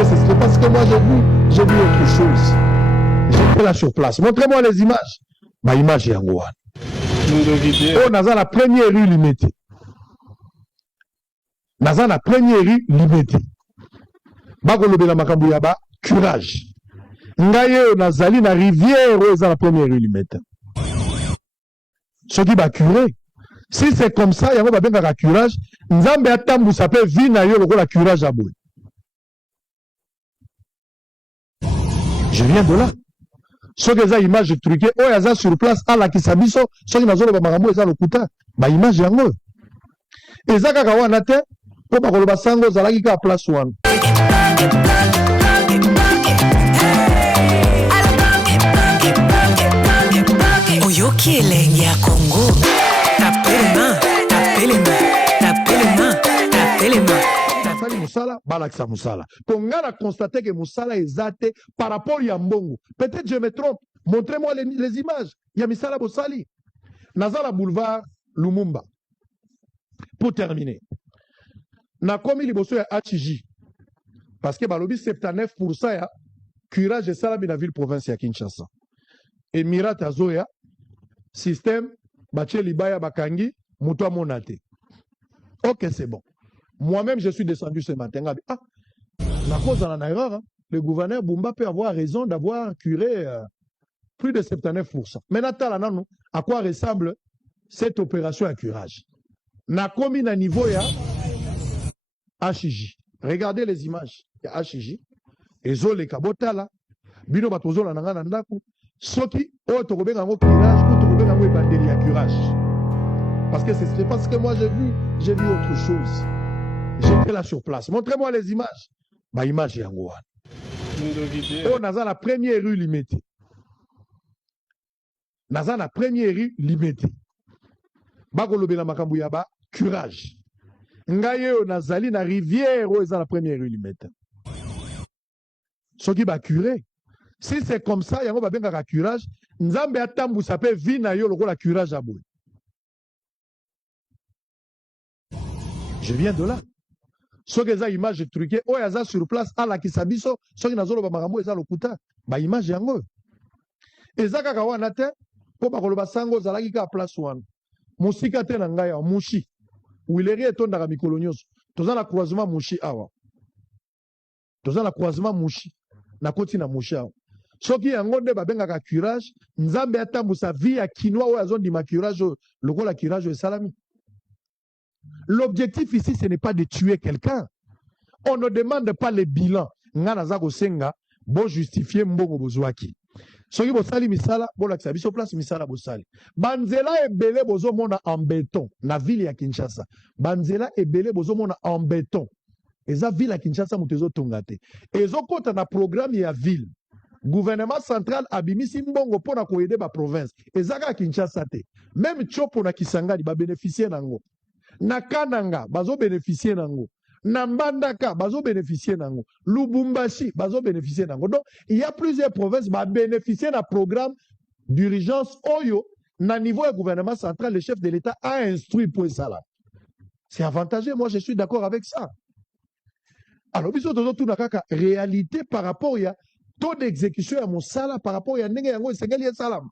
que c'est parce que moi j'ai vu autre chose. J'étais là sur place. Montrez-moi les images. Ma image est en Gohan. On a la première rue limitée. Naza la première rue limitée. Bakolobela makambu yaba curage. Ngaye nazali na rivière oza la première rue limitée. Ce qui va curer. Si c'est comme ça, yango ba benga curage, nzambe atambu ça peut vivre na yo lokola curage à bout. Je viens de là. Ce que les images truquées, oh yaza sur place à la kisabiso, ce qui nazolo ba makambu eza lokuta, ba image yango. Ezaka kawana te. Pour pas que le bassango zalaki ka place one. Oyoki elenge ya Congo. Tapelema. Sali musala, balaksa musala. Ponga na constater que musala ezate par rapport à mbongo. Peut-être je me trompe. Montrez-moi les images. Il y a misala bosali. Nazala boulevard Lumumba. Pour terminer. Na komi liboso ya HJ parce que balobi 79% ya curage de salami na ville province ya Kinshasa. Emirat azoya système bache libaya bakangi muto monate. OK, c'est bon. Moi-même je suis descendu ce matin. Ah, na cause en erreur, hein? Le gouverneur Bumba peut avoir raison d'avoir curé plus de 79%. Maintenant à quoi ressemble cette opération à curage? Na komi na niveau ya HJ. Regardez les images. Il y a HJ. Et Zole Kabotala. Bino Batozola Nanga Nandaku. Soki, oh, Tokobenga ngo curage, ou Tokobenga ngo bandeli à curage. Parce que c'est parce que moi j'ai vu autre chose. J'étais là sur place. Montrez-moi les images. Ma image est en Gohan. Oh, Naza la première rue limitée. Naza la première rue limitée. Bakolobela makambu yaba curage. Ngaye nazali na rivière oza la première rue limite. Ce qui va curer. Si c'est comme ça, yango ba benga curage, nzambe atambu ça peut vivre na yo lokola curage à bout. Je viens de là. Ce que les images truquées, oh yaza sur place à la kisabiso, ce qui nazolo ba makambo eza lokuta, ba image yango. Ezaka kawana te, po ba koloba sango zalaki ka place wana. Musika te na ngaya mushi. Wileri etondaka mikolo nyonso. Toza na croisement mushi awa. Toza na croisement mushi. Na koti na mushi awa. Soki yango nde babengaka curage, nzambe atambusa vie ya kinoa oyo azondima curage lokola curage esalami. L'objectif ici, ce n'est pas de tuer quelqu'un. On ne demande pas le bilan. Ngana za kosenga bo justifier mbongo bozwaki. Soki bosali misala, bolakisa biso place misala bosali. Banzela ebele bozomona en béton na ville ya Kinshasa. Banzela ebele bozomona en béton. Eza ville ya Kinshasa mutezo tongate. Ezo kota na programme ya ville. Gouvernement central abimisi mbongo pona ko aider ba province. Ezaka Kinshasa te. Même chopo na Kisangani ba bénéficier nango. Na Kananga bazo bénéficier nango. Na Mbandaka bazo bénéficier nango. Lubumbashi bazo bénéficier nango. Donc il y a plusieurs provinces qui bénéficient d'un programme d'urgence Oyo. Na niveau du gouvernement central, le chef de l'État a instruit pour ça là. C'est avantageux, moi je suis d'accord avec ça. Alors, biso tozo tuna kaka réalité par rapport à taux d'exécution à mon salaire par rapport à ndenge yango esengeli ya salam.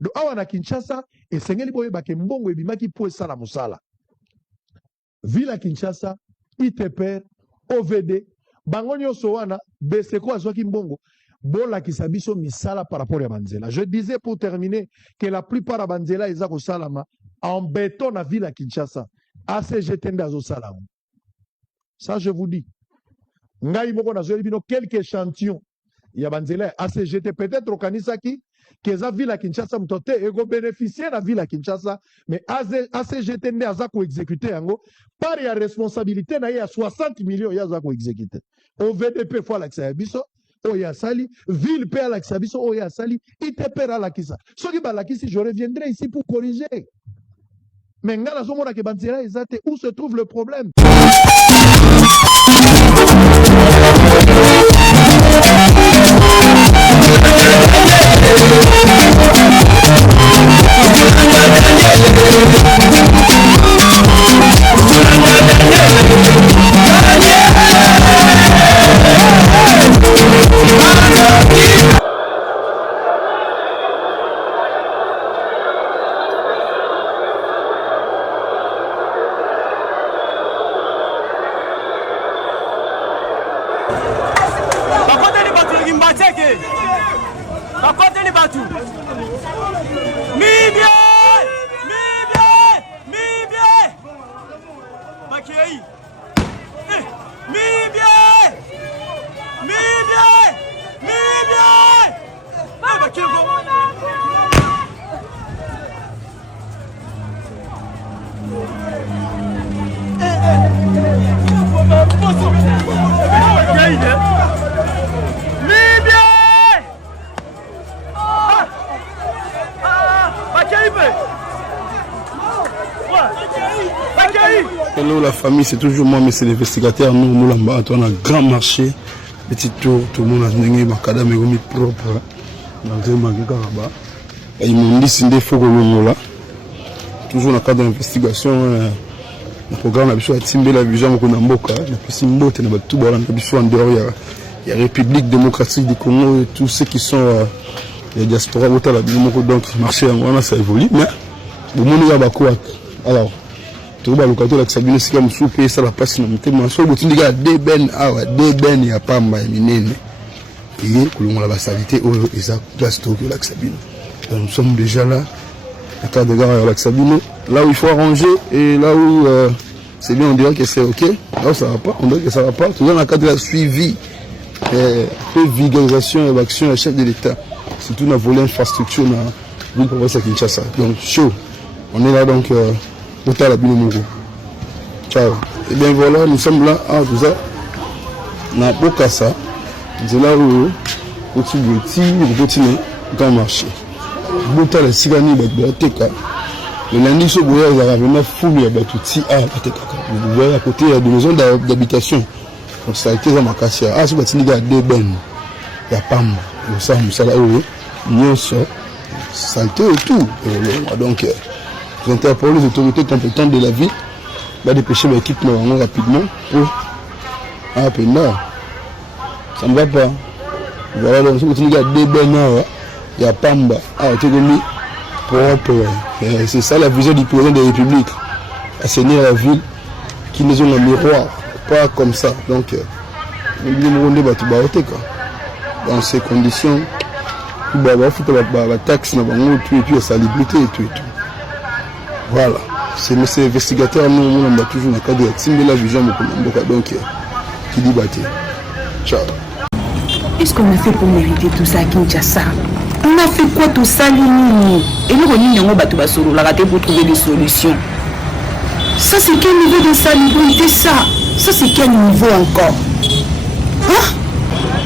Donc awa na Kinshasa esengeli boye ba kembongo ebimaki pour ça la musala. Ville à Kinshasa, ITPR, OVD, bango nyonso wana beseko azwaki mbongo bola kisabiso misala par rapport à Banzela. Je disais pour terminer que la plupart de Banzela eza ko salama en béton na ville à Kinshasa. ACGT ndazo salama. Ça je vous dis. Ngai moko na zoli bino quelques échantillons. Il y a Banzela ACGT peut-être au kanisaki que za ville à Kinshasa mtote ego bénéficier la ville à Kinshasa mais ACGT ndaza ko exécuter yango par ya responsabilité na ya 60 millions ya za ko exécuter. Au VDP fois l'accès biso Oya Sali, ville père la Kisabiso, Oya Sali, ITP à la Kisa. Ce qui va la Kisi, je reviendrai ici pour corriger. Mais ngala zomona ke banzela ezate où se trouve le problème? Bakote ni batu ngimbateke. Bakote ni batu. Mibye! Mibye! Mibye! Bakei. Mibye! Mibye! Mibye! Bakei go. Hello la famille, c'est toujours moi, mais c'est l'investigateur. Nous, on a un grand marché, petit tour, tout le monde a donné macadam et propre. Ils m'ont dit c'est des faux là. Toujours dans le cadre d'investigation, le programme a besoin de timber la vision qu'on a mboka. La possibilité de tout balan de besoin en dehors. Il y a République démocratique du Congo et tous ceux qui sont les diaspora donc le marché en ça évolue, mais le monde y a beaucoup. Alors tout le monde a Sabine c'est comme souper ça la passe dans le thème. Soit tu dis des ben il y a pas mal minene. Et que l'on a la salité au exact place tout que la Sabine. Nous sommes déjà là. La carte de gare à Sabine, là où il faut arranger et là où c'est bien, on dirait que c'est ok. Là où ça va pas, on dirait que ça va pas. Toujours dans le cadre de la suivi, vulgarisation et l'action du chef de l'État. Surtout dans le volet infrastructure dans la ville provinciale Kinshasa. Donc, chaud. On est là donc au Talabine Mogo. Ciao. Et bien voilà, nous sommes là à tout ça. Dans Bokassa, c'est là où on continue dans le marché. Bota la Sigani Bateka. Le lundi, ce bois, il y a vraiment foule à Batouti à Bateka. Vous voyez à côté, il y a des maisons d'habitation. Donc, ça a été dans ma cassia. Ah, ce bâtiment, il y a des bennes. Il y a Pam. Il y a ça là où il y a ça a été et tout. Donc, j'interpelle les autorités compétentes de la ville. Va dépêcher l'équipe rapidement pour. Ah, Penda. Ça ne va pas. Voilà, donc, ce bâtiment, il y a des bennes. Il y a Pamba, autonomie propre. C'est ça la vision du président de la République. Assainir la ville, qui nous ont un miroir, pas comme ça. Donc, dans ces conditions, il faut la taxe, et puis la salubrité et tout. Voilà. C'est M. investigateur, nous, on a toujours le cadre de la vision, donc, qui dit bâti. Ciao. Qu'est-ce qu'on a fait pour mériter tout ça à Kinshasa? On a fait quoi tout ça, Lini? Et nous, on a raté pour trouver des solutions. Ça, c'est quel niveau de salubrité, ça? Ça, c'est quel niveau encore? Hein?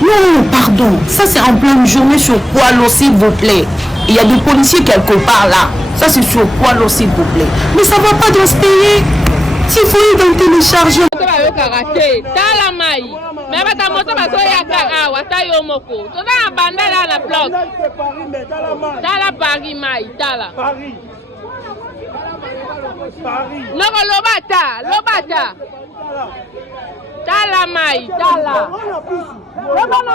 Non, pardon. Ça, c'est en pleine journée sur Poilo, s'il vous plaît. Il y a des policiers quelque part là. Ça, c'est sur Poilo, s'il vous plaît. Mais ça ne va pas dans ce pays. S'il faut y donc télécharger. Mais pas ta moto parce qu'il y a un wata yomoko. Tu as un bandé dans la bloc. Tala Paris mai, tala. Paris. Non, lobata. Tala mai, tala. Lobano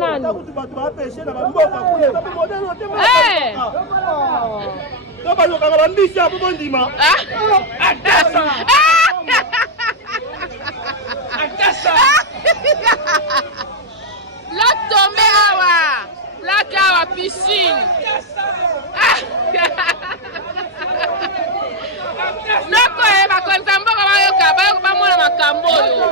nanu. Eh. Bloc tombé awa. Bloc awa piscine. Noko eba kontambo kama yoka bayo bamona makambo yo.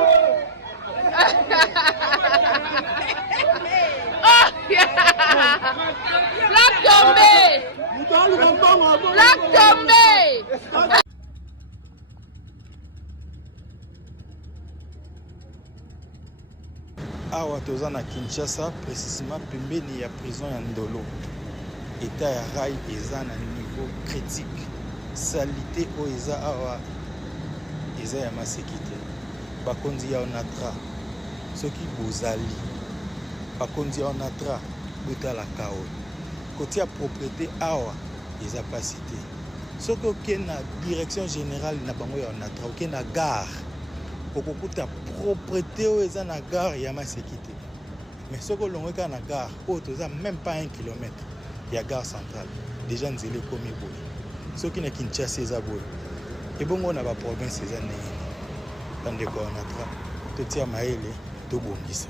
Bloc tombé. Bloc tombé. Awa toza na Kinshasa, précisément pembeni ya prison ya Ndolo. État ya rail eza na niveau critique. Salité o eza awa eza ya masekite. Bakonzi ya onatra. Soki bozali. Bakonzi ya onatra botala kao. Côté ya propriété awa eza pas cité. Soki oke na direction générale na bango ya onatra, oke na gare. Okokuta propriété o eza na gare ya masekite. Mais ce que l'on regarde na gare, otoza même pas 1 kilomètre. Il y a gare centrale. Déjà nzele komi boye. Ce qui n'est Kinshasa eza boye. Et bon on a ba province eza né. Bande ko onatra. Totia maele tobongisa.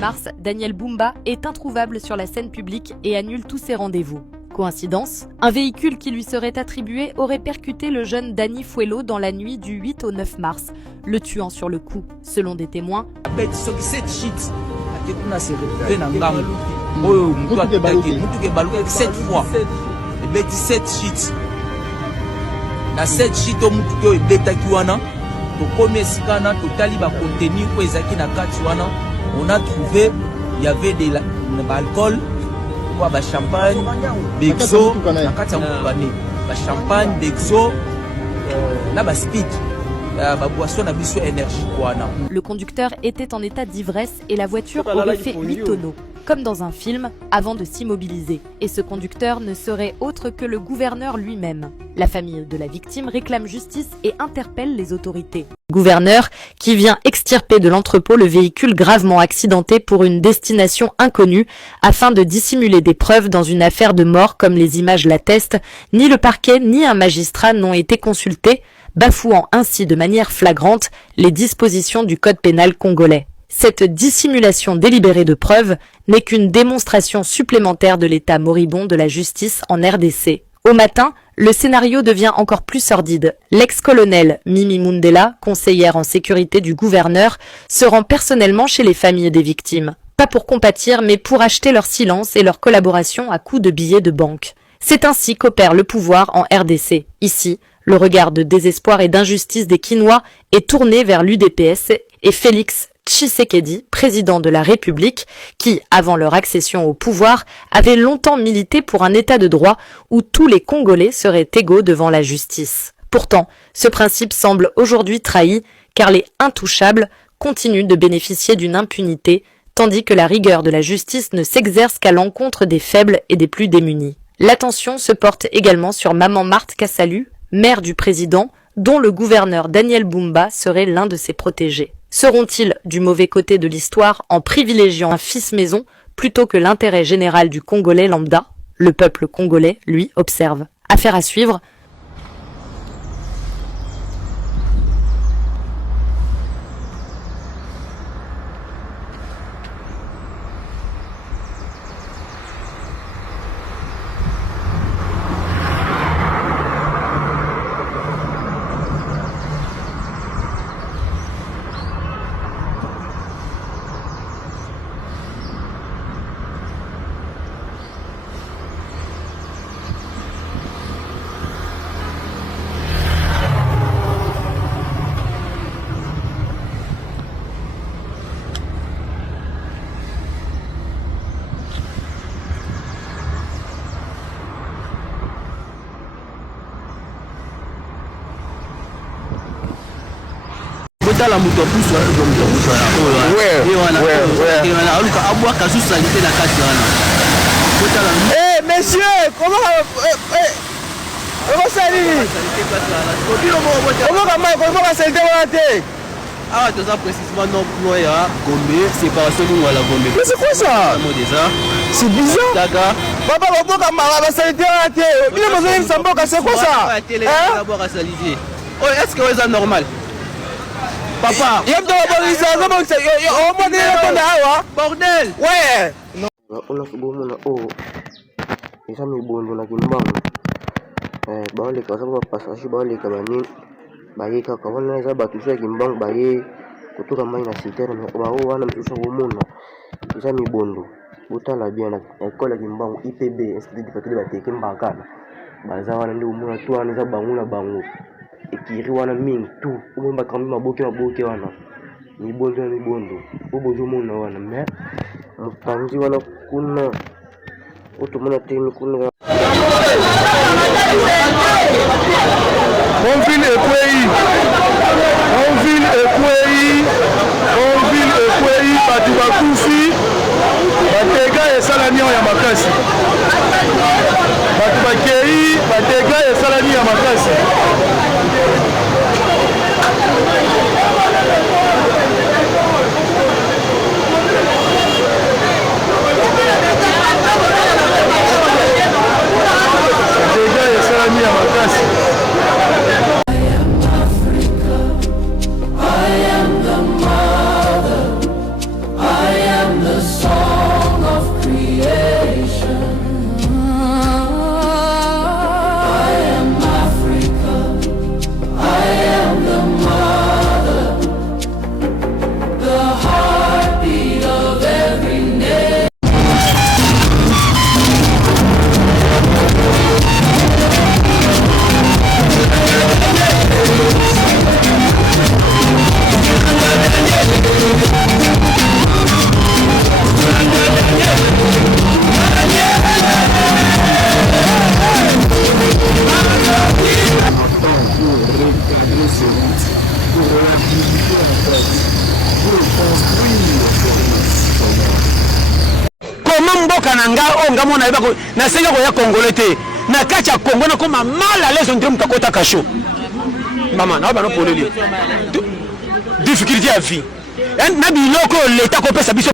Mars, Daniel Bumba est introuvable sur la scène publique et annule tous ses rendez-vous. Coïncidence, un véhicule qui lui serait attribué aurait percuté le jeune Danny Fuelo dans la nuit du 8 au 9 mars, le tuant sur le coup. Selon des témoins, on a trouvé, il y avait de l'alcool, champagne, Bexo, champagne, Bexo, speed. Le conducteur était en état d'ivresse et la voiture aurait fait 8 tonneaux, comme dans un film, avant de s'immobiliser. Et ce conducteur ne serait autre que le gouverneur lui-même. La famille de la victime réclame justice et interpelle les autorités. Gouverneur qui vient extirper de l'entrepôt le véhicule gravement accidenté pour une destination inconnue afin de dissimuler des preuves dans une affaire de mort comme les images l'attestent. Ni le parquet ni un magistrat n'ont été consultés, bafouant ainsi de manière flagrante les dispositions du code pénal congolais. Cette dissimulation délibérée de preuves n'est qu'une démonstration supplémentaire de l'état moribond de la justice en RDC. Au matin, le scénario devient encore plus sordide. L'ex-colonel Mimi Mundela, conseillère en sécurité du gouverneur, se rend personnellement chez les familles des victimes. Pas pour compatir, mais pour acheter leur silence et leur collaboration à coups de billets de banque. C'est ainsi qu'opère le pouvoir en RDC. Ici, le regard de désespoir et d'injustice des Kinois est tourné vers l'UDPS et Félix Tshisekedi, président de la République, qui, avant leur accession au pouvoir, avait longtemps milité pour un état de droit où tous les Congolais seraient égaux devant la justice. Pourtant, ce principe semble aujourd'hui trahi, car les intouchables continuent de bénéficier d'une impunité, tandis que la rigueur de la justice ne s'exerce qu'à l'encontre des faibles et des plus démunis. L'attention se porte également sur Maman Marthe Kassalu, mère du président, dont le gouverneur Daniel Bumba serait l'un de ses protégés. Seront-ils du mauvais côté de l'histoire en privilégiant un fils maison plutôt que l'intérêt général du Congolais lambda? Le peuple congolais, lui, observe. Affaire à suivre. La moto pousse messieurs, comment ça dit? Comment ça dit? Ah, tu as précisément non plus Gombe, séparation de la Gombe. Mais c'est quoi ça? C'est bizarre. D'accord. Papa, c'est quoi ça? Est-ce que c'est normal? Papa, bordel! Ouais! Esa mibondo na kimbangu baoleka baza bapassager baoleka banini baye kaka wana eza bato so ya kimbangu baye kotoka mai na citerne bao wana misusu komona eza mibondo botala bien na ekole ya kimbangu IPB institut patuli bateke mbakana baza wana nde komona to wana eza bango na bango ekiri wana mingi tu omoni bakambi maboke wana mibondo na mibondo o bozomona wana me mopanzi wana kuna otomona teni kuna Bonville et pays. makasi bato bakei badega esalami ya makasi badega esalami ya makasi. Comment mboka na nga o ngamo na yeba na senga ko ya Congolais te na kacha Congo na koma mal à l'aise ndem kakota kasho mama na ba no poleli difficulté à vie na biloko l'état ko pesa biso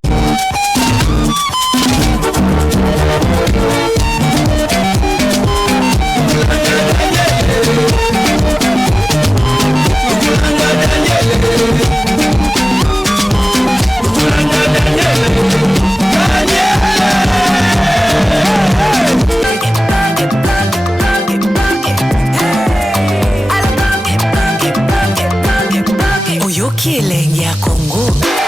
Oyoki elenge ya Congo.